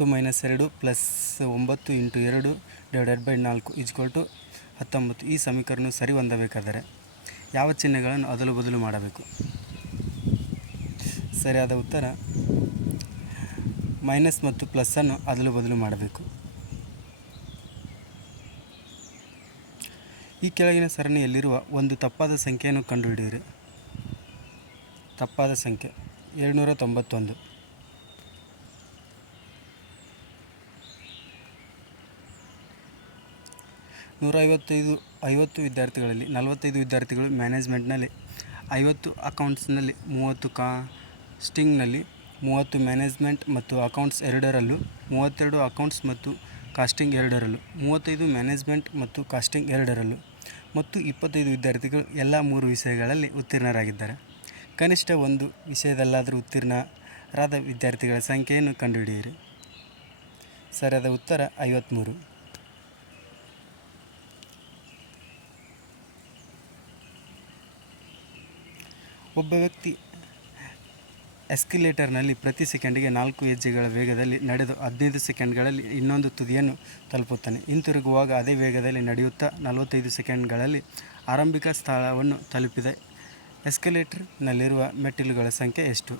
10 - 2 plus 9 × 2 /4 = 19. ಈ ಸಮೀಕರಣ ಸರಿ ಹೊಂದಬೇಕಾದರೆ ಯಾವ ಚಿಹ್ನೆಗಳನ್ನು ಅದಲು ಬದಲು ಮಾಡಬೇಕು? ಸರಿಯಾದ ಉತ್ತರ ಮೈನಸ್ ಮತ್ತು ಪ್ಲಸ್ಸನ್ನು ಅದಲು ಬದಲು ಮಾಡಬೇಕು. ಈ ಕೆಳಗಿನ ಸರಣಿಯಲ್ಲಿರುವ ಒಂದು ತಪ್ಪಾದ ಸಂಖ್ಯೆಯನ್ನು ಕಂಡುಹಿಡಿಯಿರಿ. ತಪ್ಪಾದ ಸಂಖ್ಯೆ 791. 50 ವಿದ್ಯಾರ್ಥಿಗಳಲ್ಲಿ 45 ವಿದ್ಯಾರ್ಥಿಗಳು ಮ್ಯಾನೇಜ್ಮೆಂಟ್ನಲ್ಲಿ, 50 ಅಕೌಂಟ್ಸ್ನಲ್ಲಿ, 30 ಕಾಸ್ಟಿಂಗ್ನಲ್ಲಿ, 30 ಮ್ಯಾನೇಜ್ಮೆಂಟ್ ಮತ್ತು ಅಕೌಂಟ್ಸ್ ಎರಡರಲ್ಲೂ, 32 ಅಕೌಂಟ್ಸ್ ಮತ್ತು ಕಾಸ್ಟಿಂಗ್ ಎರಡರಲ್ಲೂ, 35 ಮ್ಯಾನೇಜ್ಮೆಂಟ್ ಮತ್ತು ಕಾಸ್ಟಿಂಗ್ ಎರಡರಲ್ಲೂ ಮತ್ತು 25 ವಿದ್ಯಾರ್ಥಿಗಳು ಎಲ್ಲ 3 ವಿಷಯಗಳಲ್ಲಿ ಉತ್ತೀರ್ಣರಾಗಿದ್ದಾರೆ. ಕನಿಷ್ಠ ಒಂದು ವಿಷಯದಲ್ಲಾದರೂ ಉತ್ತೀರ್ಣರಾದ ವಿದ್ಯಾರ್ಥಿಗಳ ಸಂಖ್ಯೆಯನ್ನು ಕಂಡುಹಿಡಿಯಿರಿ. ಸರಿಯಾದ ಉತ್ತರ 53. ಒಬ್ಬ ವ್ಯಕ್ತಿ ಎಸ್ಕಲೇಟರ್ನಲ್ಲಿ ಪ್ರತಿ ಸೆಕೆಂಡಿಗೆ 4 ಹೆಜ್ಜೆಗಳ ವೇಗದಲ್ಲಿ ನಡೆದು 15 ಸೆಕೆಂಡ್ಗಳಲ್ಲಿ ಇನ್ನೊಂದು ತುದಿಯನ್ನು ತಲುಪುತ್ತಾನೆ. ಹಿಂತಿರುಗುವಾಗ ಅದೇ ವೇಗದಲ್ಲಿ ನಡೆಯುತ್ತಾ 45 ಸೆಕೆಂಡ್ಗಳಲ್ಲಿ ಆರಂಭಿಕ ಸ್ಥಳವನ್ನು ತಲುಪಿದ ಎಸ್ಕಲೇಟರ್ನಲ್ಲಿರುವ ಮೆಟ್ಟಿಲುಗಳ ಸಂಖ್ಯೆ ಎಷ್ಟು?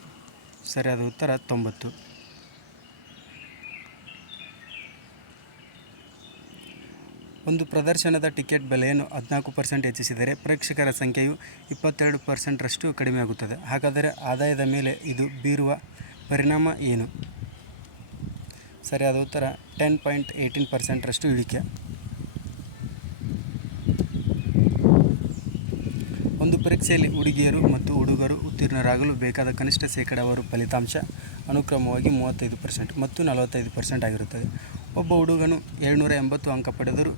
ಸರಿಯಾದ ಉತ್ತರ 90. ಒಂದು ಪ್ರದರ್ಶನದ ಟಿಕೆಟ್ ಬೆಲೆಯನ್ನು 14% ಹೆಚ್ಚಿಸಿದರೆ ಪ್ರೇಕ್ಷಕರ ಸಂಖ್ಯೆಯು 22% ಕಡಿಮೆಯಾಗುತ್ತದೆ. ಹಾಗಾದರೆ ಆದಾಯದ ಮೇಲೆ ಇದು ಬೀರುವ ಪರಿಣಾಮ ಏನು? ಸರಿಯಾದ ಉತ್ತರ 10.18% ಇಳಿಕೆ. ಒಂದು ಪರೀಕ್ಷೆಯಲ್ಲಿ ಹುಡುಗಿಯರು ಮತ್ತು ಹುಡುಗರು ಉತ್ತೀರ್ಣರಾಗಲು ಬೇಕಾದ ಕನಿಷ್ಠ ಶೇಕಡಾವಾರು ಫಲಿತಾಂಶ ಅನುಕ್ರಮವಾಗಿ 35% ಮತ್ತು 45% ಆಗಿರುತ್ತದೆ. ಒಬ್ಬ ಹುಡುಗನು 780 ಅಂಕ ಪಡೆದರೂ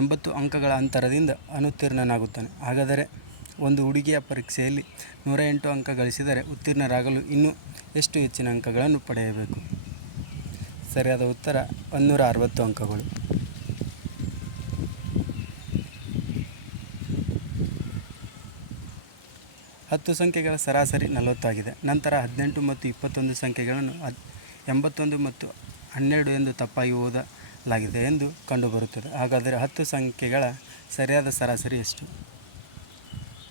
80 ಅಂಕಗಳ ಅಂತರದಿಂದ ಅನುತ್ತೀರ್ಣನಾಗುತ್ತಾನೆ. ಹಾಗಾದರೆ ಒಂದು ಹುಡುಗಿಯ ಪರೀಕ್ಷೆಯಲ್ಲಿ 108 ಅಂಕ ಗಳಿಸಿದರೆ ಉತ್ತೀರ್ಣರಾಗಲು ಇನ್ನೂ ಎಷ್ಟು ಹೆಚ್ಚಿನ ಅಂಕಗಳನ್ನು ಪಡೆಯಬೇಕು? ಸರಿಯಾದ ಉತ್ತರ 160 ಅಂಕಗಳು. ಹತ್ತು ಸಂಖ್ಯೆಗಳ ಸರಾಸರಿ 40 ಆಗಿದೆ. ನಂತರ 18 ಮತ್ತು 21 ಸಂಖ್ಯೆಗಳನ್ನು 81 ಮತ್ತು 12 ಎಂದು ತಪ್ಪಾಗಿ ಓದಲಾಗಿದೆ ಎಂದು ಕಂಡುಬರುತ್ತದೆ. ಹಾಗಾದರೆ 10 ಸಂಖ್ಯೆಗಳ ಸರಿಯಾದ ಸರಾಸರಿ ಎಷ್ಟು?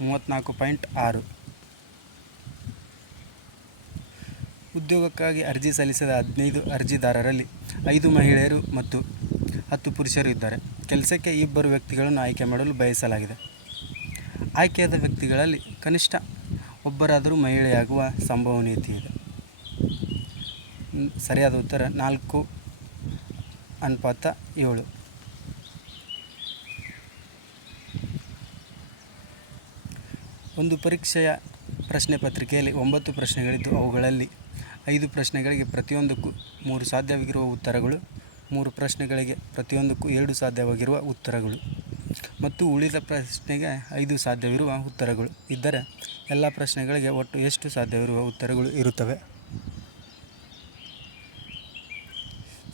34.6. ಉದ್ಯೋಗಕ್ಕಾಗಿ ಅರ್ಜಿ ಸಲ್ಲಿಸಿದ 15 ಅರ್ಜಿದಾರರಲ್ಲಿ 5 ಮಹಿಳೆಯರು ಮತ್ತು 10 ಪುರುಷರು ಇದ್ದಾರೆ. ಕೆಲಸಕ್ಕೆ 2 ವ್ಯಕ್ತಿಗಳನ್ನು ಆಯ್ಕೆ ಮಾಡಲು ಬಯಸಲಾಗಿದೆ. ಆಯ್ಕೆಯಾದ ವ್ಯಕ್ತಿಗಳಲ್ಲಿ ಕನಿಷ್ಠ ಒಬ್ಬರಾದರೂ ಮಹಿಳೆಯಾಗುವ ಸಂಭವನೀಯತೆ ಇದೆ. ಸರಿಯಾದ ಉತ್ತರ 4:7. ಒಂದು ಪರೀಕ್ಷೆಯ ಪ್ರಶ್ನೆ ಪತ್ರಿಕೆಯಲ್ಲಿ 9 ಪ್ರಶ್ನೆಗಳಿದ್ದು ಅವುಗಳಲ್ಲಿ 5 ಪ್ರಶ್ನೆಗಳಿಗೆ ಪ್ರತಿಯೊಂದಕ್ಕೂ 3 ಸಾಧ್ಯವಾಗಿರುವ ಉತ್ತರಗಳು, 3 ಪ್ರಶ್ನೆಗಳಿಗೆ ಪ್ರತಿಯೊಂದಕ್ಕೂ 2 ಸಾಧ್ಯವಾಗಿರುವ ಉತ್ತರಗಳು ಮತ್ತು ಉಳಿದ ಪ್ರಶ್ನೆಗೆ 5 ಸಾಧ್ಯವಿರುವ ಉತ್ತರಗಳು ಇದ್ದರೆ ಎಲ್ಲ ಪ್ರಶ್ನೆಗಳಿಗೆ ಒಟ್ಟು ಎಷ್ಟು ಸಾಧ್ಯವಿರುವ ಉತ್ತರಗಳು ಇರುತ್ತವೆ?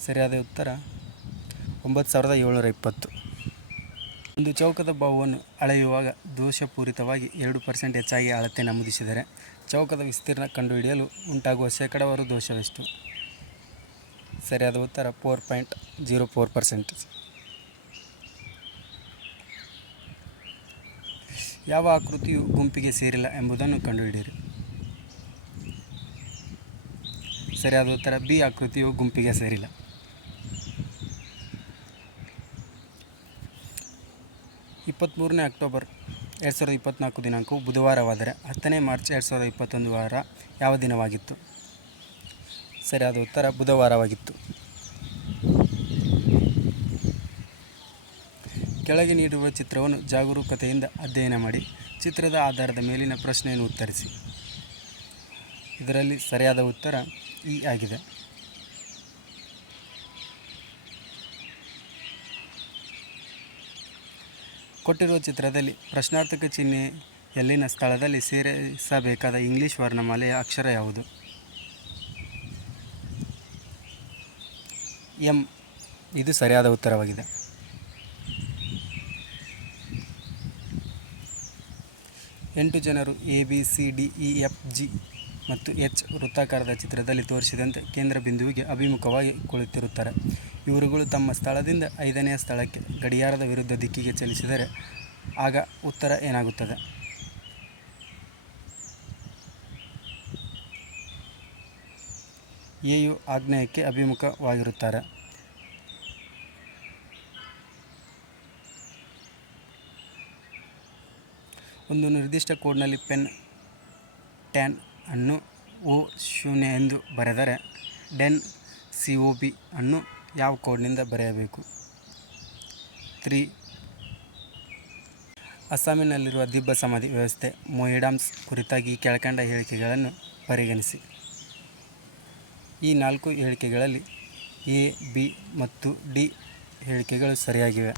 ಸರಿಯಾದ ಉತ್ತರ 9720. ಒಂದು ಚೌಕದ ಬಾಹುವನ್ನು ಅಳೆಯುವಾಗ ದೋಷಪೂರಿತವಾಗಿ 2% ಹೆಚ್ಚಾಗಿ ಅಳತೆ ನಮೂದಿಸಿದರೆ ಚೌಕದ ವಿಸ್ತೀರ್ಣ ಕಂಡುಹಿಡಿಯಲು ಉಂಟಾಗುವ ಶೇಕಡಾವಾರು ದೋಷವೆಷ್ಟು? ಸರಿಯಾದ ಉತ್ತರ 4.04%. ಯಾವ ಆಕೃತಿಯು ಗುಂಪಿಗೆ ಸೇರಿಲ್ಲ ಎಂಬುದನ್ನು ಕಂಡುಹಿಡಿಯಿರಿ. ಸರಿಯಾದ ಉತ್ತರ ಬಿ ಆಕೃತಿಯು ಗುಂಪಿಗೆ ಸೇರಿಲ್ಲ. 23 ಅಕ್ಟೋಬರ್ 2024 ದಿನಾಂಕವು ಬುಧವಾರವಾದರೆ 10 ಮಾರ್ಚ್ 2021 ವಾರ ಯಾವ ದಿನವಾಗಿತ್ತು? ಸರಿಯಾದ ಉತ್ತರ ಬುಧವಾರವಾಗಿತ್ತು. ಕೆಳಗೆ ನೀಡಿರುವ ಚಿತ್ರವನ್ನು ಜಾಗರೂಕತೆಯಿಂದ ಅಧ್ಯಯನ ಮಾಡಿ ಚಿತ್ರದ ಆಧಾರದ ಮೇಲಿನ ಪ್ರಶ್ನೆಯನ್ನು ಉತ್ತರಿಸಿ. ಇದರಲ್ಲಿ ಸರಿಯಾದ ಉತ್ತರ ಇ ಆಗಿದೆ. ಕೊಟ್ಟಿರುವ ಚಿತ್ರದಲ್ಲಿ ಪ್ರಶ್ನಾರ್ಥಕ ಚಿಹ್ನೆಯಲ್ಲಿನ ಸ್ಥಳದಲ್ಲಿ ಸೇರಿಸಬೇಕಾದ ಇಂಗ್ಲಿಷ್ ವರ್ಣಮಾಲೆಯ ಅಕ್ಷರ ಯಾವುದು? ಎಂ. ಇದು ಸರಿಯಾದ ಉತ್ತರವಾಗಿದೆ. ಎಂಟು ಜನರು ABCDEFG ಮತ್ತು ಎಚ್ ವೃತ್ತಾಕಾರದ ಚಿತ್ರದಲ್ಲಿ ತೋರಿಸಿದಂತೆ ಕೇಂದ್ರ ಬಿಂದುವಿಗೆ ಅಭಿಮುಖವಾಗಿ ಕುಳಿತಿರುತ್ತಾರೆ. ಇವರುಗಳು ತಮ್ಮ ಸ್ಥಳದಿಂದ 5ನೇ ಸ್ಥಳಕ್ಕೆ ಗಡಿಯಾರದ ವಿರುದ್ಧ ದಿಕ್ಕಿಗೆ ಚಲಿಸಿದರೆ ಆಗ ಉತ್ತರ ಏನಾಗುತ್ತದೆ? ಎಯು ಆಗ್ನೇಯಕ್ಕೆ ಅಭಿಮುಖವಾಗಿರುತ್ತಾರೆ. ಒಂದು ನಿರ್ದಿಷ್ಟ ಕೋಡ್ನಲ್ಲಿ ಪೆನ್ ಟ್ಯಾನ್ ಅನ್ನು O0 ಎಂದು ಬರೆದರೆ ಡೆನ್ COB ಅನ್ನು ಯಾವ ಕೋಡ್ನಿಂದ ಬರೆಯಬೇಕು? 3. ಅಸ್ಸಾಮಿನಲ್ಲಿರುವ ದಿಬ್ಬ ಸಮಾಧಿ ವ್ಯವಸ್ಥೆ ಮೊಯಿಡಾಮ್ಸ್ ಕುರಿತಾಗಿ ಈ ಕೆಳಕಂಡ ಹೇಳಿಕೆಗಳನ್ನು ಪರಿಗಣಿಸಿ. ಈ 4 ಹೇಳಿಕೆಗಳಲ್ಲಿ A, B ಮತ್ತು D ಹೇಳಿಕೆಗಳು ಸರಿಯಾಗಿವೆ.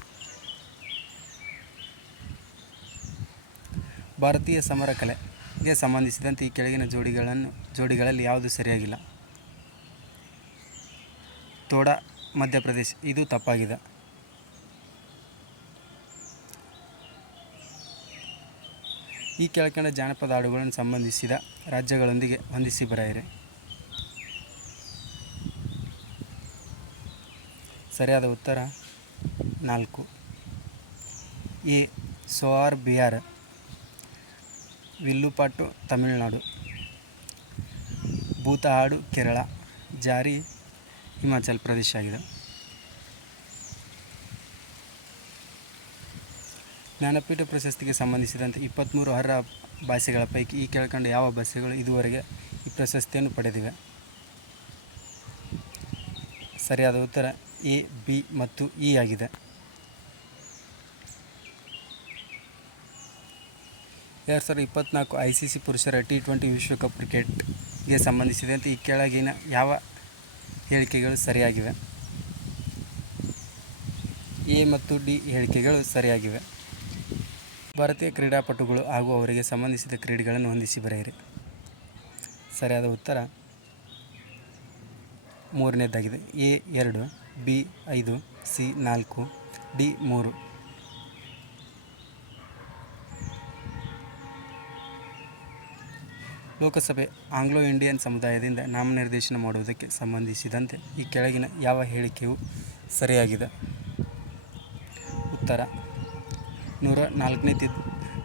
ಭಾರತೀಯ ಸಮರ ಕಲೆಗೆ ಸಂಬಂಧಿಸಿದಂತೆ ಈ ಕೆಳಗಿನ ಜೋಡಿಗಳಲ್ಲಿ ಯಾವುದು ಸರಿಯಾಗಿಲ್ಲ? ತೋಡಾ ಮಧ್ಯಪ್ರದೇಶ್, ಇದು ತಪ್ಪಾಗಿದೆ. ಈ ಕೆಳಕಂಡ ಜಾನಪದ ಹಾಡುಗಳನ್ನು ಸಂಬಂಧಿಸಿದ ರಾಜ್ಯಗಳೊಂದಿಗೆ ಹೊಂದಿಸಿ ಬರೆಯಿರಿ. ಸರಿಯಾದ ಉತ್ತರ 4. ಎ. ಸೋವಾರ್ ಬಿಹಾರ್, ವಿಲ್ಲುಪಾಟು ತಮಿಳುನಾಡು, ಭೂತಹಾಡು ಕೇರಳ, ಜಾರಿ ಹಿಮಾಚಲ ಪ್ರದೇಶ ಆಗಿದೆ. ಜ್ಞಾನಪೀಠ ಪ್ರಶಸ್ತಿಗೆ ಸಂಬಂಧಿಸಿದಂತೆ 23 ಅರ್ಹ ಭಾಷೆಗಳ ಪೈಕಿ ಈ ಕೆಳಕಂಡ ಯಾವ ಭಾಷೆಗಳು ಇದುವರೆಗೆ ಈ ಪ್ರಶಸ್ತಿಯನ್ನು ಪಡೆದಿವೆ? ಸರಿಯಾದ ಉತ್ತರ ಎ, ಬಿ ಮತ್ತು ಇ ಆಗಿದೆ. 2024 ICC ಪುರುಷರ T20 ವಿಶ್ವಕಪ್ ಕ್ರಿಕೆಟ್ಗೆ ಸಂಬಂಧಿಸಿದಂತೆ ಈ ಕೆಳಗಿನ ಯಾವ ಹೇಳಿಕೆಗಳು ಸರಿಯಾಗಿವೆ? ಎ ಮತ್ತು ಡಿ ಹೇಳಿಕೆಗಳು ಸರಿಯಾಗಿವೆ. ಭಾರತೀಯ ಕ್ರೀಡಾಪಟುಗಳು ಹಾಗೂ ಅವರಿಗೆ ಸಂಬಂಧಿಸಿದ ಕ್ರೀಡೆಗಳನ್ನು ಹೊಂದಿಸಿ ಬರೆಯಿರಿ. ಸರಿಯಾದ ಉತ್ತರ 3ನೇದಾಗಿದೆ. A 2, B 5, C 4, D 3. Lok Sabha Anglo Indian ಸಮುದಾಯದಿಂದ ನಾಮನಿರ್ದೇಶನ ಮಾಡುವುದಕ್ಕೆ ಸಂಬಂಧಿಸಿದಂತೆ ಈ ಕೆಳಗಿನ ಯಾವ ಹೇಳಿಕೆಯು ಸರಿಯಾಗಿದೆ? ಉತ್ತರ 104ನೇ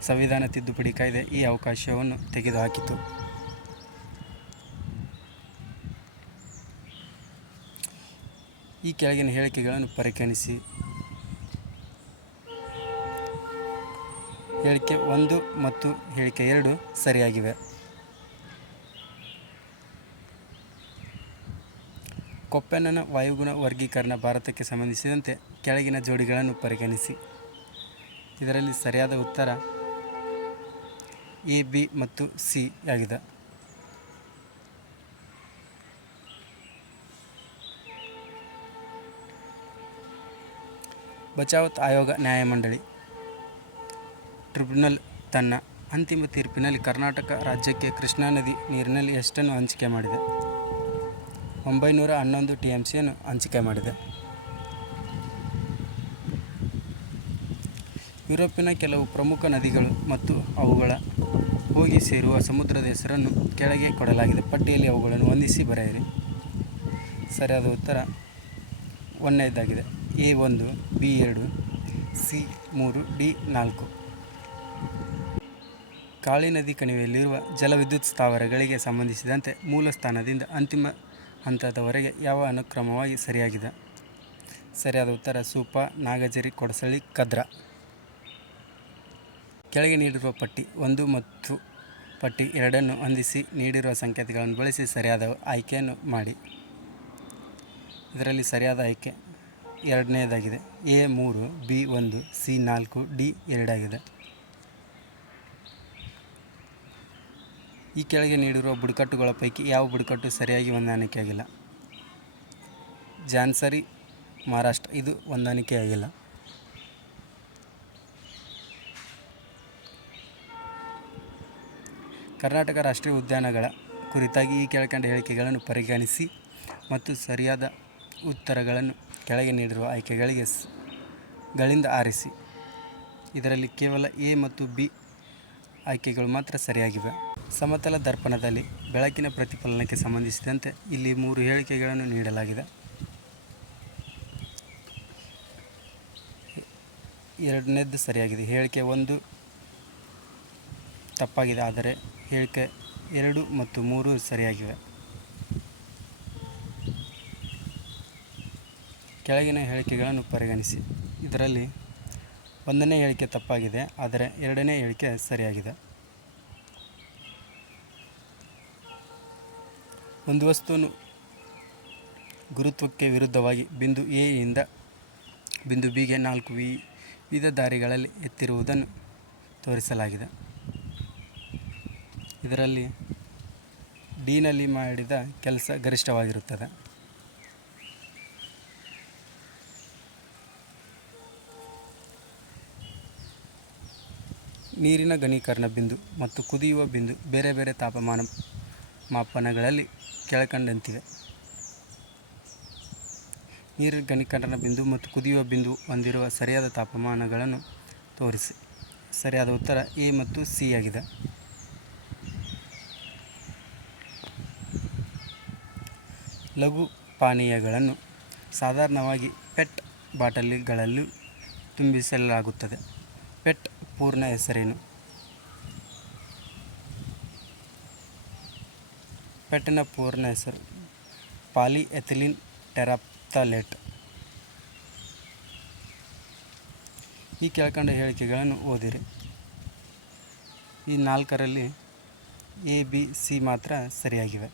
ಸಂವಿಧಾನ ತಿದ್ದುಪಡಿ ಕಾಯ್ದೆ ಈ ಅವಕಾಶವನ್ನು ತೆಗೆದುಹಾಕಿತು. ಈ ಕೆಳಗಿನ ಹೇಳಿಕೆಗಳನ್ನು ಪರಿಗಣಿಸಿ. ಹೇಳಿಕೆ 1 ಮತ್ತು ಹೇಳಿಕೆ 2 ಸರಿಯಾಗಿವೆ. ಕೊಪ್ಪೆನ್ನನ ವಾಯುಗುಣ ವರ್ಗೀಕರಣ ಭಾರತಕ್ಕೆ ಸಂಬಂಧಿಸಿದಂತೆ ಕೆಳಗಿನ ಜೋಡಿಗಳನ್ನು ಪರಿಗಣಿಸಿ. ಇದರಲ್ಲಿ ಸರಿಯಾದ ಉತ್ತರ ಎ, ಬಿ ಮತ್ತು ಸಿ ಆಗಿದೆ. ಬಚಾವತ್ ಆಯೋಗ ನ್ಯಾಯಮಂಡಳಿ ಟ್ರಿಬ್ಯುನಲ್ ತನ್ನ ಅಂತಿಮ ತೀರ್ಪಿನಲ್ಲಿ ಕರ್ನಾಟಕ ರಾಜ್ಯಕ್ಕೆ ಕೃಷ್ಣಾ ನದಿ ನೀರಿನಲ್ಲಿ ಎಷ್ಟನ್ನು ಹಂಚಿಕೆ ಮಾಡಿದೆ? 911 TMCಯನ್ನು ಹಂಚಿಕೆ ಮಾಡಿದೆ. ಯುರೋಪಿನ ಕೆಲವು ಪ್ರಮುಖ ನದಿಗಳು ಮತ್ತು ಅವುಗಳ ಹೋಗಿ ಸೇರುವ ಸಮುದ್ರದ ಹೆಸರನ್ನು ಕೆಳಗೆ ಕೊಡಲಾಗಿದೆ. ಪಟ್ಟಿಯಲ್ಲಿ ಅವುಗಳನ್ನು ಹೊಂದಿಸಿ ಬರೆಯಿರಿ. ಸರಿಯಾದ ಉತ್ತರ 1ನೇದಾಗಿದೆ. A 1, B 2, C 3, D 4. Kali ನದಿ ಕಣಿವೆಯಲ್ಲಿರುವ ಜಲವಿದ್ಯುತ್ ಸ್ಥಾವರಗಳಿಗೆ ಸಂಬಂಧಿಸಿದಂತೆ ಮೂಲ ಸ್ಥಾನದಿಂದ ಅಂತಿಮ ಹಂತದವರೆಗೆ ಯಾವ ಅನುಕ್ರಮವಾಗಿ ಸರಿಯಾಗಿದೆ? ಸರಿಯಾದ ಉತ್ತರ ಸೂಪ, ನಾಗಜರಿ, ಕೊಡಸಳ್ಳಿ, ಕದ್ರಾ. ಕೆಳಗೆ ನೀಡಿರುವ ಪಟ್ಟಿ 1 ಮತ್ತು ಪಟ್ಟಿ 2 ಹೊಂದಿಸಿ ನೀಡಿರುವ ಸಂಕೇತಗಳನ್ನು ಬಳಸಿ ಸರಿಯಾದ ಆಯ್ಕೆಯನ್ನು ಮಾಡಿ. ಇದರಲ್ಲಿ ಸರಿಯಾದ ಆಯ್ಕೆ 2ನೇದಾಗಿದೆ. ಎ 3, ಬಿ 1, ಸಿ 4, ಡಿ 2 ಆಗಿದೆ. ಈ ಕೆಳಗೆ ನೀಡಿರುವ ಬುಡಕಟ್ಟುಗಳ ಪೈಕಿ ಯಾವ ಬುಡಕಟ್ಟು ಸರಿಯಾಗಿ ಹೊಂದಾಣಿಕೆಯಾಗಿಲ್ಲ? ಜಾನ್ಸರಿ, ಮಹಾರಾಷ್ಟ್ರ, ಇದು ಹೊಂದಾಣಿಕೆಯಾಗಿಲ್ಲ. ಕರ್ನಾಟಕ ರಾಷ್ಟ್ರೀಯ ಉದ್ಯಾನಗಳ ಕುರಿತಾಗಿ ಈ ಕೆಳಕಂಡ ಹೇಳಿಕೆಗಳನ್ನು ಪರಿಗಣಿಸಿ ಮತ್ತು ಸರಿಯಾದ ಉತ್ತರಗಳನ್ನು ಕೆಳಗೆ ನೀಡಿರುವ ಆಯ್ಕೆಗಳಿಗೆ ಗಳಿಂದ ಆರಿಸಿ. ಇದರಲ್ಲಿ ಕೇವಲ ಎ ಮತ್ತು ಬಿ ಆಯ್ಕೆಗಳು ಮಾತ್ರ ಸರಿಯಾಗಿವೆ. ಸಮತಲ ದರ್ಪಣದಲ್ಲಿ ಬೆಳಕಿನ ಪ್ರತಿಫಲನಕ್ಕೆ ಸಂಬಂಧಿಸಿದಂತೆ ಇಲ್ಲಿ 3 ಹೇಳಿಕೆಗಳನ್ನು ನೀಡಲಾಗಿದೆ. ಎರಡನೇದ್ದು ಸರಿಯಾಗಿದೆ. ಹೇಳಿಕೆ 1 ತಪ್ಪಾಗಿದೆ, ಆದರೆ ಹೇಳಿಕೆ 2 ಮತ್ತು 3 ಸರಿಯಾಗಿವೆ. ಕೆಳಗಿನ ಹೇಳಿಕೆಗಳನ್ನು ಪರಿಗಣಿಸಿ. ಇದರಲ್ಲಿ 1ನೇ ಹೇಳಿಕೆ ತಪ್ಪಾಗಿದೆ, ಆದರೆ 2ನೇ ಹೇಳಿಕೆ ಸರಿಯಾಗಿದೆ. ಒಂದು ವಸ್ತುವನ್ನು ಗುರುತ್ವಕ್ಕೆ ವಿರುದ್ಧವಾಗಿ ಬಿಂದು ಎ ಯಿಂದ ಬಿಂದು ಬಿಗೆ 4 ವಿವಿಧ ದಾರಿಗಳಲ್ಲಿ ಎತ್ತಿರುವುದನ್ನು ತೋರಿಸಲಾಗಿದೆ. ಇದರಲ್ಲಿ ಡಿನಲ್ಲಿ ಮಾಡಿದ ಕೆಲಸ ಗರಿಷ್ಠವಾಗಿರುತ್ತದೆ. ನೀರಿನ ಘನೀಕರಣ ಬಿಂದು ಮತ್ತು ಕುದಿಯುವ ಬಿಂದು ಬೇರೆ ಬೇರೆ ತಾಪಮಾನ ಮಾಪನಗಳಲ್ಲಿ ಕೆಳಕಂಡಂತಿವೆ. ನೀರಿನ ಘನೀಕರಣ ಬಿಂದು ಮತ್ತು ಕುದಿಯುವ ಬಿಂದು ಹೊಂದಿರುವ ಸರಿಯಾದ ತಾಪಮಾನಗಳನ್ನು ತೋರಿಸಿ. ಸರಿಯಾದ ಉತ್ತರ ಎ ಮತ್ತು ಸಿ ಆಗಿದೆ. ಲಘು ಪಾನೀಯಗಳನ್ನು ಸಾಧಾರಣವಾಗಿ ಪೆಟ್ ಬಾಟಲಿಗಳಲ್ಲಿ ತುಂಬಿಸಲಾಗುತ್ತದೆ. ಪೆಟ್ ಪೂರ್ಣ ಹೆಸರೇನು? ಪೆಟ್ನ ಪೂರ್ಣ ಹೆಸರು ಪಾಲಿಎಥಿಲೀನ್ ಟೆರಾಪ್ಥಲೇಟ್. ಈ ಕೆಳಕಂಡ ಹೇಳಿಕೆಗಳನ್ನು ಓದಿರಿ. ಈ 4ರಲ್ಲಿ ಎ, ಬಿ, ಸಿ ಮಾತ್ರ ಸರಿಯಾಗಿವೆ.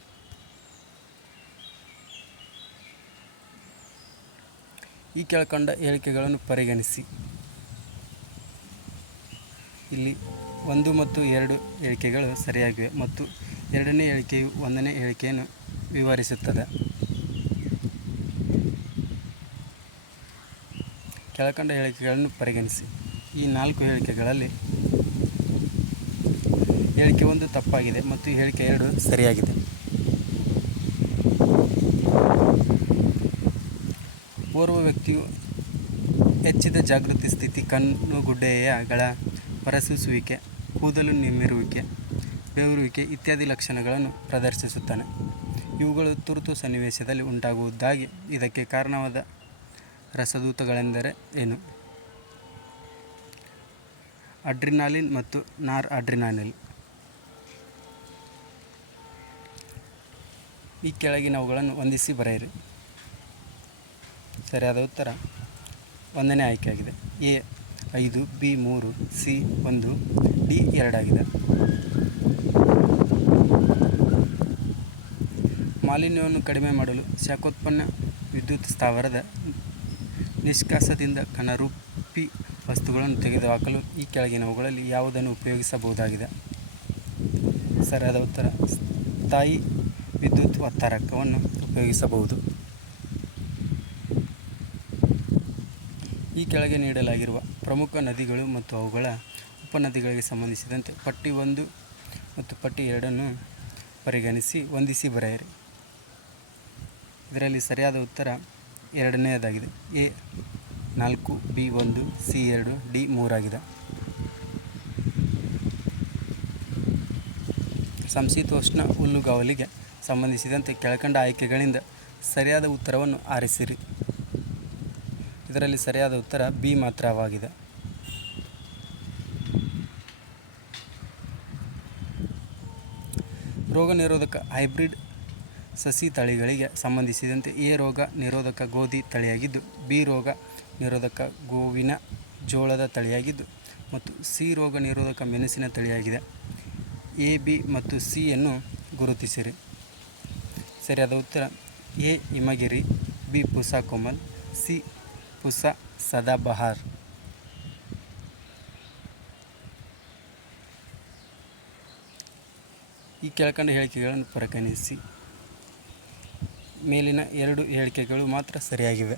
ಈ ಕೆಳಕಂಡ ಹೇಳಿಕೆಗಳನ್ನು ಪರಿಗಣಿಸಿ. ಇಲ್ಲಿ 1 ಮತ್ತು 2 ಹೇಳಿಕೆಗಳು ಸರಿಯಾಗಿವೆ ಮತ್ತು 2ನೇ ಹೇಳಿಕೆಯು 1ನೇ ಹೇಳಿಕೆಯನ್ನು ವಿವರಿಸುತ್ತದೆ. ಕೆಳಕಂಡ ಹೇಳಿಕೆಗಳನ್ನು ಪರಿಗಣಿಸಿ. ಈ 4 ಹೇಳಿಕೆಗಳಲ್ಲಿ ಹೇಳಿಕೆ 1 ತಪ್ಪಾಗಿದೆ ಮತ್ತು ಹೇಳಿಕೆ 2 ಸರಿಯಾಗಿದೆ. ಓರ್ವ ವ್ಯಕ್ತಿಯು ಹೆಚ್ಚಿದ ಜಾಗೃತಿ ಸ್ಥಿತಿ, ಕಣ್ಣುಗುಡ್ಡೆಗಳ ಹೊರಸೂಸುವಿಕೆ, ಕೂದಲು ನಿಮಿರುವಿಕೆ, ಬೆವರುವಿಕೆ ಇತ್ಯಾದಿ ಲಕ್ಷಣಗಳನ್ನು ಪ್ರದರ್ಶಿಸುತ್ತಾನೆ. ಇವುಗಳು ತುರ್ತು ಸನ್ನಿವೇಶದಲ್ಲಿ ಉಂಟಾಗುವುದಾಗಿ. ಇದಕ್ಕೆ ಕಾರಣವಾದ ರಸದೂತಗಳೆಂದರೆ ಏನು? ಅಡ್ರಿನಾಲಿನ್ ಮತ್ತು ನಾರ್ ಅಡ್ರಿನಾಲಿನ್. ಈ ಕೆಳಗಿನವುಗಳನ್ನು ಹೊಂದಿಸಿ ಬರೆಯಿರಿ. ಸರಿಯಾದ ಉತ್ತರ 1ನೇ ಆಯ್ಕೆಯಾಗಿದೆ. ಎ 5, ಬಿ 3, ಸಿ 1, ಡಿ 2 ಆಗಿದೆ. ಮಾಲಿನ್ಯವನ್ನು ಕಡಿಮೆ ಮಾಡಲು ಶಾಖೋತ್ಪನ್ನ ವಿದ್ಯುತ್ ಸ್ಥಾವರದ ನಿಷ್ಕಾಸದಿಂದ ಕಣರೂಪಿ ವಸ್ತುಗಳನ್ನು ತೆಗೆದುಹಾಕಲು ಈ ಕೆಳಗಿನವುಗಳಲ್ಲಿ ಯಾವುದನ್ನು ಉಪಯೋಗಿಸಬಹುದಾಗಿದೆ? ಸರಿಯಾದ ಉತ್ತರ ಸ್ಥಾಯಿ ವಿದ್ಯುತ್ ಒತ್ತಡಕವನ್ನು ಉಪಯೋಗಿಸಬಹುದು. ಈ ಕೆಳಗೆ ನೀಡಲಾಗಿರುವ ಪ್ರಮುಖ ನದಿಗಳು ಮತ್ತು ಅವುಗಳ ಉಪನದಿಗಳಿಗೆ ಸಂಬಂಧಿಸಿದಂತೆ ಪಟ್ಟಿ 1 ಮತ್ತು ಪಟ್ಟಿ 2 ಪರಿಗಣಿಸಿ ಹೊಂದಿಸಿ ಬರೆಯಿರಿ. ಇದರಲ್ಲಿ ಸರಿಯಾದ ಉತ್ತರ 2ನೇದಾಗಿದೆ. ಎ 4, ಬಿ 1, ಸಿ 2, ಡಿ 3 ಆಗಿದೆ. ಸಮಶೀತೋಷ್ಣ ಹುಲ್ಲುಗಾವಲಿಗೆ ಸಂಬಂಧಿಸಿದಂತೆ ಕೆಳಕಂಡ ಆಯ್ಕೆಗಳಿಂದ ಸರಿಯಾದ ಉತ್ತರವನ್ನು ಆರಿಸಿರಿ. ಇದರಲ್ಲಿ ಸರಿಯಾದ ಉತ್ತರ ಬಿ ಮಾತ್ರವಾಗಿದೆ. ರೋಗ ನಿರೋಧಕ ಹೈಬ್ರಿಡ್ ಸಸಿ ತಳಿಗಳಿಗೆ ಸಂಬಂಧಿಸಿದಂತೆ ಎ ರೋಗ ನಿರೋಧಕ ಗೋಧಿ ತಳಿಯಾಗಿದ್ದು, ಬಿ ರೋಗ ನಿರೋಧಕ ಗೋವಿನ ಜೋಳದ ತಳಿಯಾಗಿದ್ದು ಮತ್ತು ಸಿ ರೋಗ ನಿರೋಧಕ ಮೆಣಸಿನ ತಳಿಯಾಗಿದೆ. ಎ, ಬಿ ಮತ್ತು ಸಿ ಯನ್ನು ಗುರುತಿಸಿರಿ. ಸರಿಯಾದ ಉತ್ತರ A Himagiri, B Pusa Komal, C Pusa Sadabahar. ಈ ಕೆಳಕಂಡ ಹೇಳಿಕೆಗಳನ್ನು ಪರಿಗಣಿಸಿ. ಮೇಲಿನ 2 ಹೇಳಿಕೆಗಳು ಮಾತ್ರ ಸರಿಯಾಗಿವೆ.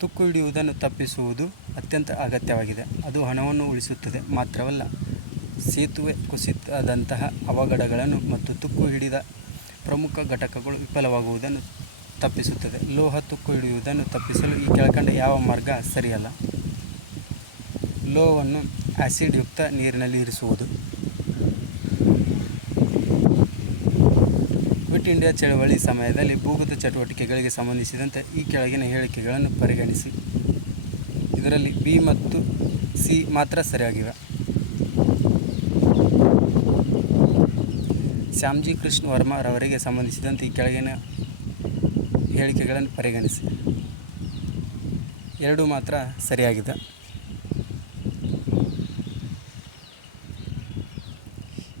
ತುಕ್ಕು ಹಿಡಿಯುವುದನ್ನು ತಪ್ಪಿಸುವುದು ಅತ್ಯಂತ ಅಗತ್ಯವಾಗಿದೆ. ಅದು ಹಣವನ್ನು ಉಳಿಸುತ್ತದೆ ಮಾತ್ರವಲ್ಲ, ಸೇತುವೆ ಕುಸಿತದಂತಹ ಅವಘಡಗಳನ್ನು ಮತ್ತು ತುಕ್ಕು ಹಿಡಿದ ಪ್ರಮುಖ ಘಟಕಗಳು ವಿಫಲವಾಗುವುದನ್ನು ತಪ್ಪಿಸುತ್ತದೆ. ಲೋಹ ತುಕ್ಕು ಹಿಡಿಯುವುದನ್ನು ತಪ್ಪಿಸಲು ಈ ಕೆಳಕಂಡ ಯಾವ ಮಾರ್ಗ ಸರಿಯಲ್ಲ? ಲೋಹವನ್ನು ಆ್ಯಸಿಡ್ ಯುಕ್ತ ನೀರಿನಲ್ಲಿ ಇರಿಸುವುದು. ಕ್ವಿಟ್ ಇಂಡಿಯಾ ಚಳವಳಿ ಸಮಯದಲ್ಲಿ ಭೂಗತ ಚಟುವಟಿಕೆಗಳಿಗೆ ಸಂಬಂಧಿಸಿದಂತೆ ಈ ಕೆಳಗಿನ ಹೇಳಿಕೆಗಳನ್ನು ಪರಿಗಣಿಸಿ. ಇದರಲ್ಲಿ ಬಿ ಮತ್ತು ಸಿ ಮಾತ್ರ ಸರಿಯಾಗಿವೆ. ಶ್ಯಾಮ್ಜಿ ಕೃಷ್ಣ ವರ್ಮರವರಿಗೆ ಸಂಬಂಧಿಸಿದಂತೆ ಈ ಕೆಳಗಿನ ಹೇಳಿಕೆಗಳನ್ನು ಪರಿಗಣಿಸಿ. ಎರಡು ಮಾತ್ರ ಸರಿಯಾಗಿದೆ.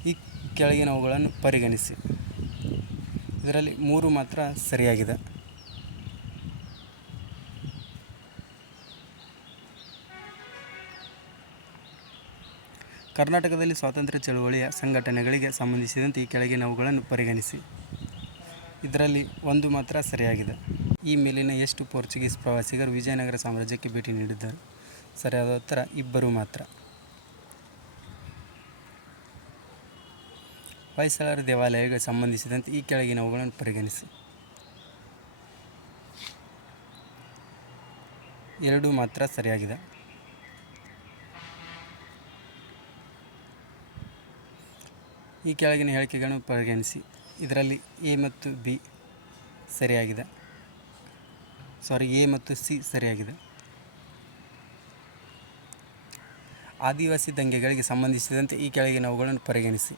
ಈ ಕೆಳಗಿನವುಗಳನ್ನು ಪರಿಗಣಿಸಿ. ಇದರಲ್ಲಿ ಮೂರು ಮಾತ್ರ ಸರಿಯಾಗಿದೆ. ಕರ್ನಾಟಕದಲ್ಲಿ ಸ್ವಾತಂತ್ರ್ಯ ಚಳವಳಿಯ ಸಂಘಟನೆಗಳಿಗೆ ಸಂಬಂಧಿಸಿದಂತೆ ಈ ಕೆಳಗಿನವುಗಳನ್ನು ಪರಿಗಣಿಸಿ. ಇದರಲ್ಲಿ ಒಂದು ಮಾತ್ರ ಸರಿಯಾಗಿದೆ. ಈ ಮೇಲಿನ ಎಷ್ಟು ಪೋರ್ಚುಗೀಸ್ ಪ್ರವಾಸಿಗರು ವಿಜಯನಗರ ಸಾಮ್ರಾಜ್ಯಕ್ಕೆ ಭೇಟಿ ನೀಡಿದ್ದಾರೆ? ಸರಿಯಾದ ಉತ್ತರ ಇಬ್ಬರು ಮಾತ್ರ. ಹೊಯ್ಸಳರ ದೇವಾಲಯಗಳಿಗೆ ಸಂಬಂಧಿಸಿದಂತೆ ಈ ಕೆಳಗಿನವುಗಳನ್ನು ಪರಿಗಣಿಸಿ. ಎರಡು ಮಾತ್ರ ಸರಿಯಾಗಿದೆ. ಈ ಕೆಳಗಿನ ಹೇಳಿಕೆಗಳನ್ನು ಪರಿಗಣಿಸಿ. ಇದರಲ್ಲಿ ಎ ಮತ್ತು ಬಿ ಸರಿಯಾಗಿದೆ. ಎ ಮತ್ತು ಸಿ ಸರಿಯಾಗಿದೆ. ಆದಿವಾಸಿ ದಂಗೆಗಳಿಗೆ ಸಂಬಂಧಿಸಿದಂತೆ ಈ ಕೆಳಗಿನವುಗಳನ್ನು ಪರಿಗಣಿಸಿ.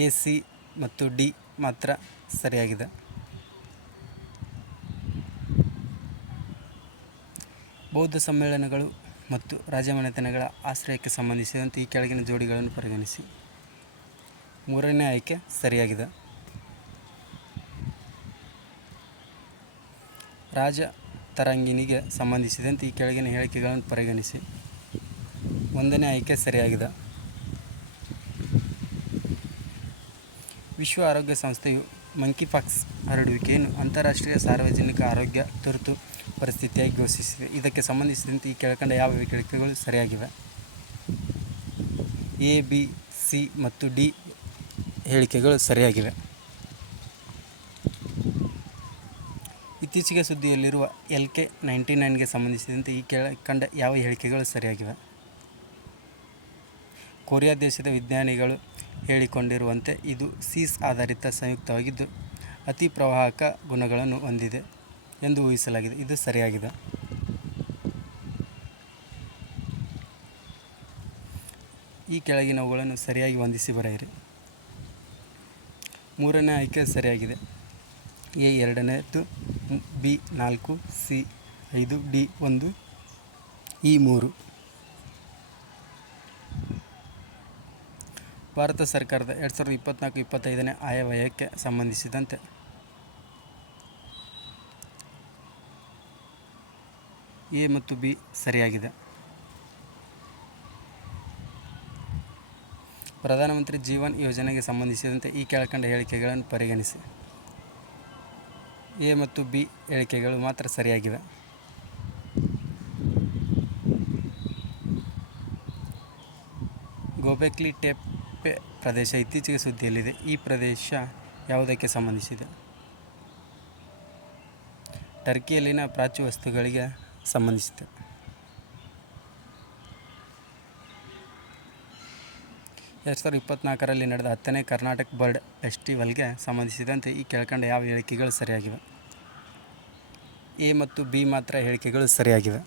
ಎ, ಸಿ ಮತ್ತು ಡಿ ಮಾತ್ರ ಸರಿಯಾಗಿದೆ. ಬೌದ್ಧ ಸಮ್ಮೇಳನಗಳು ಮತ್ತು ರಾಜಮನೆತನಗಳ ಆಶ್ರಯಕ್ಕೆ ಸಂಬಂಧಿಸಿದಂತೆ ಈ ಕೆಳಗಿನ ಜೋಡಿಗಳನ್ನು ಪರಿಗಣಿಸಿ. ಮೂರನೇ ಆಯ್ಕೆ ಸರಿಯಾಗಿದೆ. ರಾಜ ತರಂಗಿಣಿಗೆ ಸಂಬಂಧಿಸಿದಂತೆ ಈ ಕೆಳಗಿನ ಹೇಳಿಕೆಗಳನ್ನು ಪರಿಗಣಿಸಿ. ಒಂದನೇ ಆಯ್ಕೆ ಸರಿಯಾಗಿದೆ. ವಿಶ್ವ ಆರೋಗ್ಯ ಸಂಸ್ಥೆಯು ಮಂಕಿಪಾಕ್ಸ್ ಹರಡುವಿಕೆಯನ್ನು ಅಂತಾರಾಷ್ಟ್ರೀಯ ಸಾರ್ವಜನಿಕ ಆರೋಗ್ಯ ತುರ್ತು ಪರಿಸ್ಥಿತಿಯಾಗಿ ಘೋಷಿಸಿದೆ. ಇದಕ್ಕೆ ಸಂಬಂಧಿಸಿದಂತೆ ಈ ಕೆಳಕಂಡ ಯಾವ ಹೇಳಿಕೆಗಳು ಸರಿಯಾಗಿವೆ? ಎ, ಬಿ, ಸಿ ಮತ್ತು ಡಿ ಹೇಳಿಕೆಗಳು ಸರಿಯಾಗಿವೆ. ಇತ್ತೀಚೆಗೆ ಸುದ್ದಿಯಲ್ಲಿರುವ LK-99ಗೆ ಸಂಬಂಧಿಸಿದಂತೆ ಈ ಕೆಳಕಂಡ ಯಾವ ಹೇಳಿಕೆಗಳು ಸರಿಯಾಗಿವೆ? ಕೊರಿಯಾ ದೇಶದ ವಿಜ್ಞಾನಿಗಳು ಹೇಳಿಕೊಂಡಿರುವಂತೆ ಇದು ಸೀಸ್ ಆಧಾರಿತ ಸಂಯುಕ್ತವಾಗಿದ್ದು ಅತಿ ಪ್ರವಾಹಕ ಗುಣಗಳನ್ನು ಹೊಂದಿದೆ ಎಂದು ಊಹಿಸಲಾಗಿದೆ. ಇದು ಸರಿಯಾಗಿದೆ. ಈ ಕೆಳಗಿನವುಗಳನ್ನು ಸರಿಯಾಗಿ ಹೊಂದಿಸಿ ಬರೆಯಿರಿ. ಮೂರನೇ ಆಯ್ಕೆ ಸರಿಯಾಗಿದೆ. ಎ 2ನೇದು, B 4, C 5, D 1, E 3. Bharat ಸರ್ಕಾರದ 2024-25ನೇ ಆಯವ್ಯಯಕ್ಕೆ ಸಂಬಂಧಿಸಿದಂತೆ ಎ ಮತ್ತು ಬಿ ಸರಿಯಾಗಿದೆ. ಪ್ರಧಾನಮಂತ್ರಿ ಜೀವನ್ ಯೋಜನೆಗೆ ಸಂಬಂಧಿಸಿದಂತೆ ಈ ಕೆಳಕಂಡ ಹೇಳಿಕೆಗಳನ್ನು ಪರಿಗಣಿಸಿ. ಎ ಮತ್ತು ಬಿ ಹೇಳಿಕೆಗಳು ಮಾತ್ರ ಸರಿಯಾಗಿವೆ. ಗೋಬೆಕ್ಲಿ ಟೆಪೆ ಪ್ರದೇಶ ಇತ್ತೀಚೆಗೆ ಸುದ್ದಿಯಲ್ಲಿದೆ. ಈ ಪ್ರದೇಶ ಯಾವುದಕ್ಕೆ ಸಂಬಂಧಿಸಿದೆ? ಟರ್ಕಿಯಲ್ಲಿನ ಪ್ರಾಚ್ಯ ವಸ್ತುಗಳಿಗೆ ಸಂಬಂಧಿಸಿದೆ. ಎರಡು ಸಾವಿರದ 24ರಲ್ಲಿ ನಡೆದ 10ನೇ ಕರ್ನಾಟಕ ಬರ್ಡ್ ಫೆಸ್ಟಿವಲ್ಗೆ ಸಂಬಂಧಿಸಿದಂತೆ ಈ ಕೆಳಕಂಡ ಯಾವ ಹೇಳಿಕೆಗಳು ಸರಿಯಾಗಿವೆ? ಎ ಮತ್ತು ಬಿ ಮಾತ್ರ ಹೇಳಿಕೆಗಳು ಸರಿಯಾಗಿವೆ.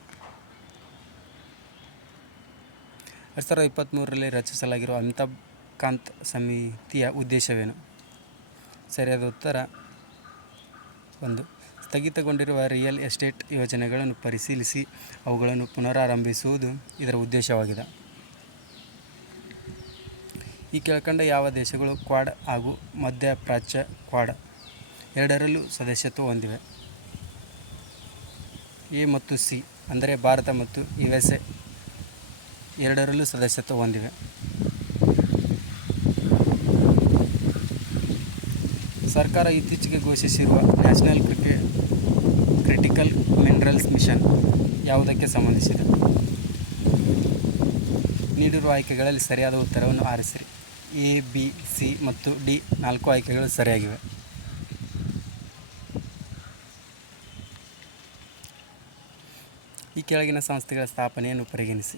2023ರಲ್ಲಿ ರಚಿಸಲಾಗಿರುವ ಅಮಿತಾಬ್ ಕಾಂತ್ ಸಮಿತಿಯ ಉದ್ದೇಶವೇನು? ಸರಿಯಾದ ಉತ್ತರ 1. ಸ್ಥಗಿತಗೊಂಡಿರುವ ರಿಯಲ್ ಎಸ್ಟೇಟ್ ಯೋಜನೆಗಳನ್ನು ಪರಿಶೀಲಿಸಿ ಅವುಗಳನ್ನು ಪುನರಾರಂಭಿಸುವುದು ಇದರ ಉದ್ದೇಶವಾಗಿದೆ. ಈ ಕೆಳಕಂಡ ಯಾವ ದೇಶಗಳು ಕ್ವಾಡ್ ಹಾಗೂ ಮಧ್ಯಪ್ರಾಚ್ಯ ಕ್ವಾಡ್ ಎರಡರಲ್ಲೂ ಸದಸ್ಯತ್ವ ಹೊಂದಿವೆ? ಎ ಮತ್ತು ಸಿ ಅಂದರೆ ಭಾರತ ಮತ್ತು USA ಎರಡರಲ್ಲೂ ಸದಸ್ಯತ್ವ ಹೊಂದಿವೆ. ಸರ್ಕಾರ ಇತ್ತೀಚೆಗೆ ಘೋಷಿಸಿರುವ ನ್ಯಾಷನಲ್ ಕ್ರಿಟಿಕಲ್ ಮಿನರಲ್ಸ್ ಮಿಷನ್ ಯಾವುದಕ್ಕೆ ಸಂಬಂಧಿಸಿದೆ? ನೀಡಿರುವ ಆಯ್ಕೆಗಳಲ್ಲಿ ಸರಿಯಾದ ಉತ್ತರವನ್ನು ಆರಿಸಿರಿ. ಎ, ಬಿ, ಸಿ ಮತ್ತು ಡಿ 4 ಆಯ್ಕೆಗಳು ಸರಿಯಾಗಿವೆ. ಈ ಕೆಳಗಿನ ಸಂಸ್ಥೆಗಳ ಸ್ಥಾಪನೆಯನ್ನು ಪರಿಗಣಿಸಿ.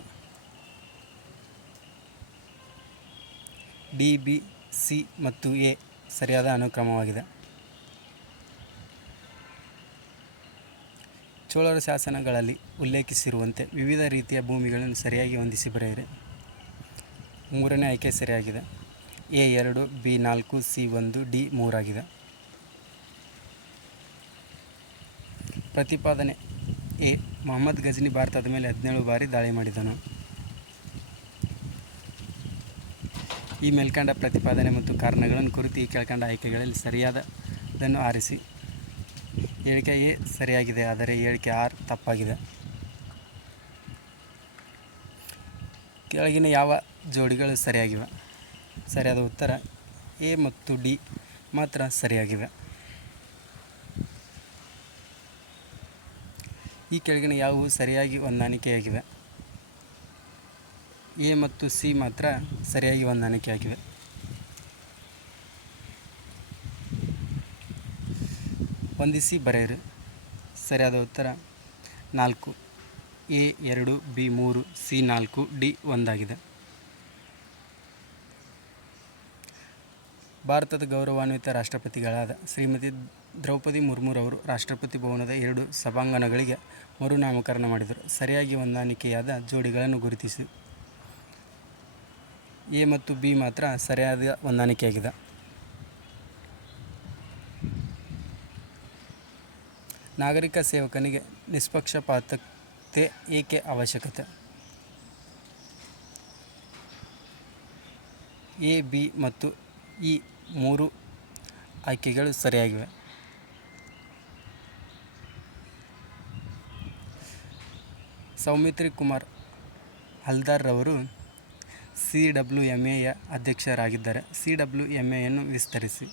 ಡಿ, ಬಿ, ಸಿ ಮತ್ತು ಎ ಸರಿಯಾದ ಅನುಕ್ರಮವಾಗಿದೆ. ಚೋಳರ ಶಾಸನಗಳಲ್ಲಿ ಉಲ್ಲೇಖಿಸಿರುವಂತೆ ವಿವಿಧ ರೀತಿಯ ಭೂಮಿಗಳನ್ನು ಸರಿಯಾಗಿ ಹೊಂದಿಸಿ ಬರೆಯಿರಿ. 3ನೇ ಆಯ್ಕೆ ಸರಿಯಾಗಿದೆ. ಎ 2, ಬಿ 4, ಸಿ 1, ಡಿ 3 ಆಗಿದೆ. ಪ್ರತಿಪಾದನೆ ಎ. ಮೊಹಮ್ಮದ್ ಗಜ್ನಿ ಭಾರತದ ಮೇಲೆ 17 ಬಾರಿ ದಾಳಿ ಮಾಡಿದನು. ಈ ಮೇಲ್ಕಂಡ ಪ್ರತಿಪಾದನೆ ಮತ್ತು ಕಾರಣಗಳನ್ನು ಕುರಿತು ಈ ಕೆಳಕಂಡ ಆಯ್ಕೆಗಳಲ್ಲಿ ಸರಿಯಾದದನ್ನು ಆರಿಸಿ. ಹೇಳಿಕೆ ಎ ಸರಿಯಾಗಿದೆ, ಆದರೆ ಹೇಳಿಕೆ ಆರ್ ತಪ್ಪಾಗಿದೆ. ಕೆಳಗಿನ ಯಾವ ಜೋಡಿಗಳು ಸರಿಯಾಗಿವೆ? ಸರಿಯಾದ ಉತ್ತರ ಎ ಮತ್ತು ಡಿ ಮಾತ್ರ ಸರಿಯಾಗಿವೆ. ಈ ಕೆಳಗಿನ ಯಾವುವು ಸರಿಯಾಗಿ ಹೊಂದಾಣಿಕೆಯಾಗಿವೆ? ಎ ಮತ್ತು ಸಿ ಮಾತ್ರ ಸರಿಯಾಗಿ ಹೊಂದಾಣಿಕೆಯಾಗಿವೆ. ಹೊಂದಿಸಿ ಬರೆಯಿರಿ. ಸರಿಯಾದ ಉತ್ತರ 4. ಎ 2, ಬಿ 3, ಸಿ 4, ಡಿ 1 ಆಗಿದೆ. ಭಾರತದ ಗೌರವಾನ್ವಿತ ರಾಷ್ಟ್ರಪತಿಗಳಾದ ಶ್ರೀಮತಿ ದ್ರೌಪದಿ ಮುರ್ಮುರವರು ರಾಷ್ಟ್ರಪತಿ ಭವನದ 2 ಸಭಾಂಗಣಗಳಿಗೆ ಮರುನಾಮಕರಣ ಮಾಡಿದರು. ಸರಿಯಾಗಿ ಹೊಂದಾಣಿಕೆಯಾದ ಜೋಡಿಗಳನ್ನು ಗುರುತಿಸಿ. ಎ ಮತ್ತು ಬಿ ಮಾತ್ರ ಸರಿಯಾದ ಹೊಂದಾಣಿಕೆಯಾಗಿದೆ. ನಾಗರಿಕ ಸೇವಕನಿಗೆ ನಿಷ್ಪಕ್ಷಪಾತತೆ ಏಕೆ ಅವಶ್ಯಕತೆ? ಎ, ಬಿ ಮತ್ತು ಈ 3 ಆಯ್ಕೆಗಳು ಸರಿಯಾಗಿವೆ. ಸೌಮಿತ್ರಿ ಕುಮಾರ್ ಹಲ್ದಾರ್ರವರು CWMAಯ ಅಧ್ಯಕ್ಷರಾಗಿದ್ದಾರೆ. CWMAಯನ್ನು ವಿಸ್ತರಿಸಿ.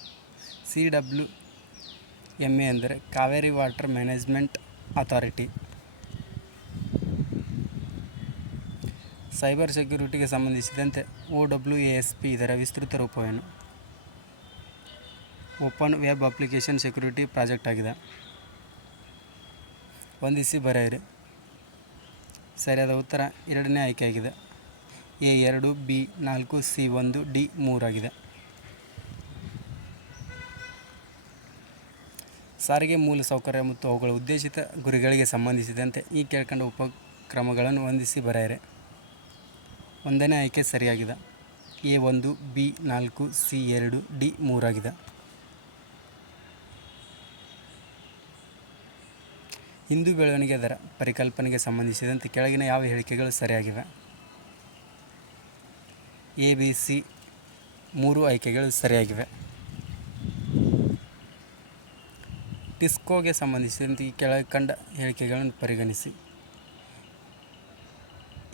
CWMA ಎಂದರೆ Kaveri water management authority. Cyber ಸೆಕ್ಯುರಿಟಿಗೆ ಸಂಬಂಧಿಸಿದಂತೆ OWASP ಇದರ ವಿಸ್ತೃತ ರೂಪವೇನು? Open web application security project ಆಗಿದೆ. ಹೊಂದಿಸಿ ಬರೆಯಿರಿ. ಸರಿಯಾದ ಉತ್ತರ 2ನೇ ಆಯ್ಕೆಯಾಗಿದೆ. ಎ 2, ಬಿ 4, ಸಿ 1, ಡಿ 3 ಆಗಿದೆ. ಸಾರಿಗೆ ಮೂಲಸೌಕರ್ಯ ಮತ್ತು ಅವುಗಳ ಉದ್ದೇಶಿತ ಗುರಿಗಳಿಗೆ ಸಂಬಂಧಿಸಿದಂತೆ ಈ ಕೆಳಕಂಡ ಉಪಕ್ರಮಗಳನ್ನು ಹೊಂದಿಸಿ ಬರೆಯಿರಿ. 1ನೇ ಆಯ್ಕೆ ಸರಿಯಾಗಿದೆ. ಎ 1, ಬಿ 4, ಸಿ 2, ಡಿ 3 ಆಗಿದೆ. ಹಿಂದೂ ಬೆಳವಣಿಗೆ ದರ ಪರಿಕಲ್ಪನೆಗೆ ಸಂಬಂಧಿಸಿದಂತೆ ಕೆಳಗಿನ ಯಾವ ಹೇಳಿಕೆಗಳು ಸರಿಯಾಗಿವೆ? ಎ, ಬಿ, ಸಿ 3 ಆಯ್ಕೆಗಳು ಸರಿಯಾಗಿವೆ. ಟಿಸ್ಕೋಗೆ ಸಂಬಂಧಿಸಿದಂತೆ ಈ ಕೆಳಕಂಡ ಹೇಳಿಕೆಗಳನ್ನು ಪರಿಗಣಿಸಿ.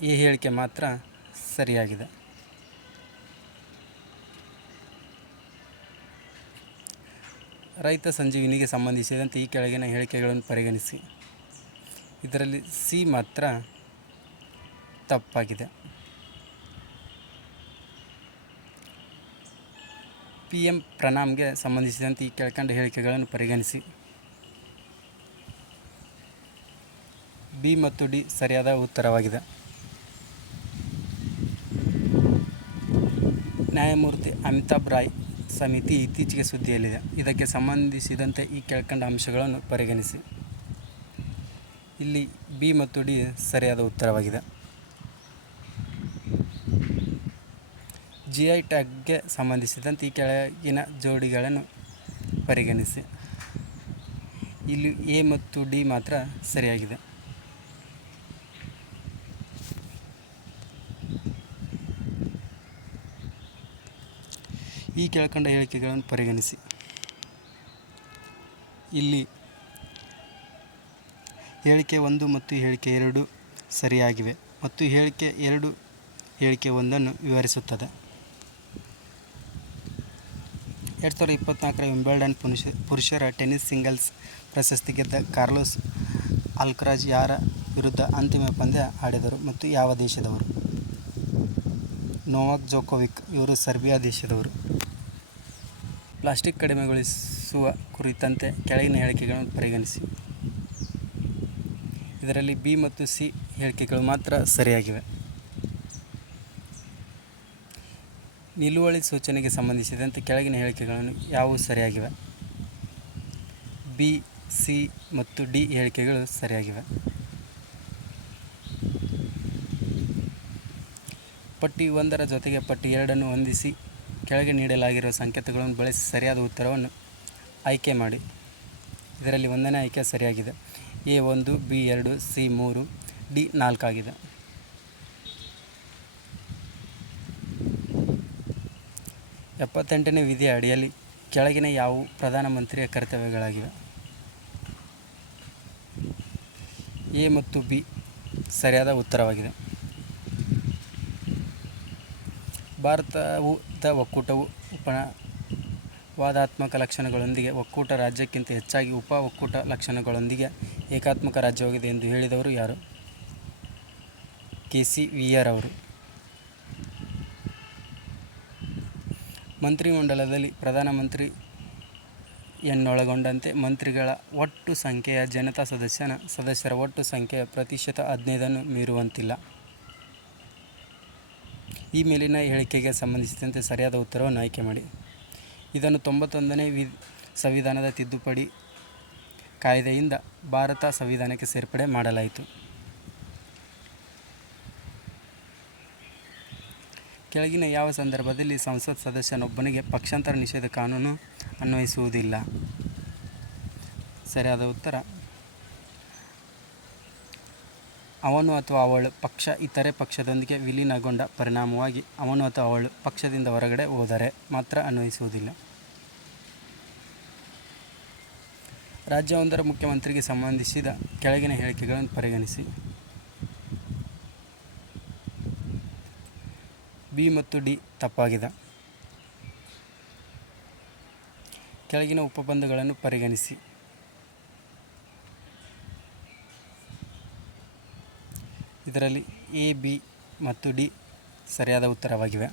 ಎ ಹೇಳಿಕೆ ಮಾತ್ರ ಸರಿಯಾಗಿದೆ. ರೈತ ಸಂಜೀವಿನಿಗೆ ಸಂಬಂಧಿಸಿದಂತೆ ಈ ಕೆಳಗಿನ ಹೇಳಿಕೆಗಳನ್ನು ಪರಿಗಣಿಸಿ. ಇದರಲ್ಲಿ ಸಿ ಮಾತ್ರ ತಪ್ಪಾಗಿದೆ. PM ಪ್ರಣಾಮ್ಗೆ ಸಂಬಂಧಿಸಿದಂತೆ ಈ ಕೆಳಕಂಡ ಹೇಳಿಕೆಗಳನ್ನು ಪರಿಗಣಿಸಿ. ಬಿ ಮತ್ತು ಡಿ ಸರಿಯಾದ ಉತ್ತರವಾಗಿದೆ. ನ್ಯಾಯಮೂರ್ತಿ ಅಮಿತಾಬ್ ರಾಯ್ ಸಮಿತಿ ಇತ್ತೀಚೆಗೆ ಸುದ್ದಿಯಲ್ಲಿದೆ. ಇದಕ್ಕೆ ಸಂಬಂಧಿಸಿದಂತೆ ಈ ಕೆಳಕಂಡ ಅಂಶಗಳನ್ನು ಪರಿಗಣಿಸಿ. ಇಲ್ಲಿ ಬಿ ಮತ್ತು ಡಿ ಸರಿಯಾದ ಉತ್ತರವಾಗಿದೆ. GI ಟ್ಯಾಗ್ಗೆ ಸಂಬಂಧಿಸಿದಂತೆ ಈ ಕೆಳಗಿನ ಜೋಡಿಗಳನ್ನು ಪರಿಗಣಿಸಿ. ಇಲ್ಲಿ ಎ ಮತ್ತು ಡಿ ಮಾತ್ರ ಸರಿಯಾಗಿದೆ. ಈ ಕೆಳಕಂಡ ಹೇಳಿಕೆಗಳನ್ನು ಪರಿಗಣಿಸಿ. ಇಲ್ಲಿ ಹೇಳಿಕೆ 1 ಮತ್ತು ಹೇಳಿಕೆ 2 ಸರಿಯಾಗಿವೆ ಮತ್ತು ಹೇಳಿಕೆ 2 ಹೇಳಿಕೆ 1 ವಿವರಿಸುತ್ತದೆ. 2024ರ ವಿಂಬಲ್ಡನ್ ಪುರುಷರ ಟೆನ್ನಿಸ್ ಸಿಂಗಲ್ಸ್ ಪ್ರಶಸ್ತಿ ಗೆದ್ದ ಕಾರ್ಲೋಸ್ ಅಲ್ಕರಾಜ್ ಯಾರ ವಿರುದ್ಧ ಅಂತಿಮ ಪಂದ್ಯ ಆಡಿದರು ಮತ್ತು ಯಾವ ದೇಶದವರು? Novak Djokovic. ಇವರು ಸರ್ಬಿಯಾ ದೇಶದವರು. ಪ್ಲಾಸ್ಟಿಕ್ ಕಡಿಮೆಗೊಳಿಸುವ ಕುರಿತಂತೆ ಕೆಳಗಿನ ಹೇಳಿಕೆಗಳನ್ನು ಪರಿಗಣಿಸಿ. ಇದರಲ್ಲಿ ಬಿ ಮತ್ತು ಸಿ ಹೇಳಿಕೆಗಳು ಮಾತ್ರ ಸರಿಯಾಗಿವೆ. ನಿಲುವಳಿ ಸೂಚನೆಗೆ ಸಂಬಂಧಿಸಿದಂತೆ ಕೆಳಗಿನ ಹೇಳಿಕೆಗಳನ್ನು ಯಾವುವು ಸರಿಯಾಗಿವೆ? ಬಿ, ಸಿ ಮತ್ತು ಡಿ ಹೇಳಿಕೆಗಳು ಸರಿಯಾಗಿವೆ. ಪಟ್ಟಿ 1ರ ಜೊತೆಗೆ ಪಟ್ಟಿ 2ನ್ನು ಹೊಂದಿಸಿ ಕೆಳಗೆ ನೀಡಲಾಗಿರುವ ಸಂಕೇತಗಳನ್ನು ಬಳಸಿ ಸರಿಯಾದ ಉತ್ತರವನ್ನು ಆಯ್ಕೆ ಮಾಡಿ. ಇದರಲ್ಲಿ 1ನೇ ಆಯ್ಕೆ ಸರಿಯಾಗಿದೆ. ಎ 1, ಬಿ 2, ಸಿ 3, ಡಿ 4 ಆಗಿದೆ. 78ನೇ ವಿಧಿಯ ಅಡಿಯಲ್ಲಿ ಕೆಳಗಿನ ಯಾವುವು ಪ್ರಧಾನಮಂತ್ರಿಯ ಕರ್ತವ್ಯಗಳಾಗಿವೆ? ಎ ಮತ್ತು ಬಿ ಸರಿಯಾದ ಉತ್ತರವಾಗಿದೆ. ಭಾರತದ ಒಕ್ಕೂಟವು ಉಪವಾದಾತ್ಮಕ ಲಕ್ಷಣಗಳೊಂದಿಗೆ ಒಕ್ಕೂಟ ರಾಜ್ಯಕ್ಕಿಂತ ಹೆಚ್ಚಾಗಿ ಉಪ ಒಕ್ಕೂಟ ಲಕ್ಷಣಗಳೊಂದಿಗೆ ಏಕಾತ್ಮಕ ರಾಜ್ಯವಾಗಿದೆ ಎಂದು ಹೇಳಿದವರು ಯಾರು? ಕೆ.ಸಿ. ವೀಯರ್ ಅವರು. ಮಂತ್ರಿಮಂಡಲದಲ್ಲಿ ಪ್ರಧಾನಮಂತ್ರಿಯನ್ನೊಳಗೊಂಡಂತೆ ಮಂತ್ರಿಗಳ ಒಟ್ಟು ಸಂಖ್ಯೆಯ ಜನತಾ ಸದಸ್ಯರ ಒಟ್ಟು ಸಂಖ್ಯೆಯ ಪ್ರತಿಶತ 15ನ್ನು ಮೀರುವಂತಿಲ್ಲ. ಈ ಮೇಲಿನ ಹೇಳಿಕೆಗೆ ಸಂಬಂಧಿಸಿದಂತೆ ಸರಿಯಾದ ಉತ್ತರವನ್ನು ಆಯ್ಕೆ ಮಾಡಿ. ಇದನ್ನು 91ನೇ ಸಂವಿಧಾನದ ತಿದ್ದುಪಡಿ ಕಾಯ್ದೆಯಿಂದ ಭಾರತ ಸಂವಿಧಾನಕ್ಕೆ ಸೇರ್ಪಡೆ ಮಾಡಲಾಯಿತು. ಕೆಳಗಿನ ಯಾವ ಸಂದರ್ಭದಲ್ಲಿ ಸಂಸತ್ ಸದಸ್ಯನೊಬ್ಬನಿಗೆ ಪಕ್ಷಾಂತರ ನಿಷೇಧ ಕಾನೂನು ಅನ್ವಯಿಸುವುದಿಲ್ಲ? ಸರಿಯಾದ ಉತ್ತರ ಅವನು ಅಥವಾ ಅವಳು ಪಕ್ಷ ಇತರೆ ಪಕ್ಷದೊಂದಿಗೆ ವಿಲೀನಗೊಂಡ ಪರಿಣಾಮವಾಗಿ ಅವನು ಅಥವಾ ಅವಳು ಪಕ್ಷದಿಂದ ಹೊರಗಡೆ ಹೋದರೆ ಮಾತ್ರ ಅನ್ವಯಿಸುವುದಿಲ್ಲ. ರಾಜ್ಯವೊಂದರ ಮುಖ್ಯಮಂತ್ರಿಗೆ ಸಂಬಂಧಿಸಿದ ಕೆಳಗಿನ ಹೇಳಿಕೆಗಳನ್ನು ಪರಿಗಣಿಸಿ. ಬಿ ಮತ್ತು ಡಿ ತಪ್ಪಾಗಿದೆ. ಕೆಳಗಿನ ಉಪಬಂಧಗಳನ್ನು ಪರಿಗಣಿಸಿ. ಇದರಲ್ಲಿ ಎ, ಬಿ ಮತ್ತು ಡಿ ಸರಿಯಾದ ಉತ್ತರವಾಗಿವೆ.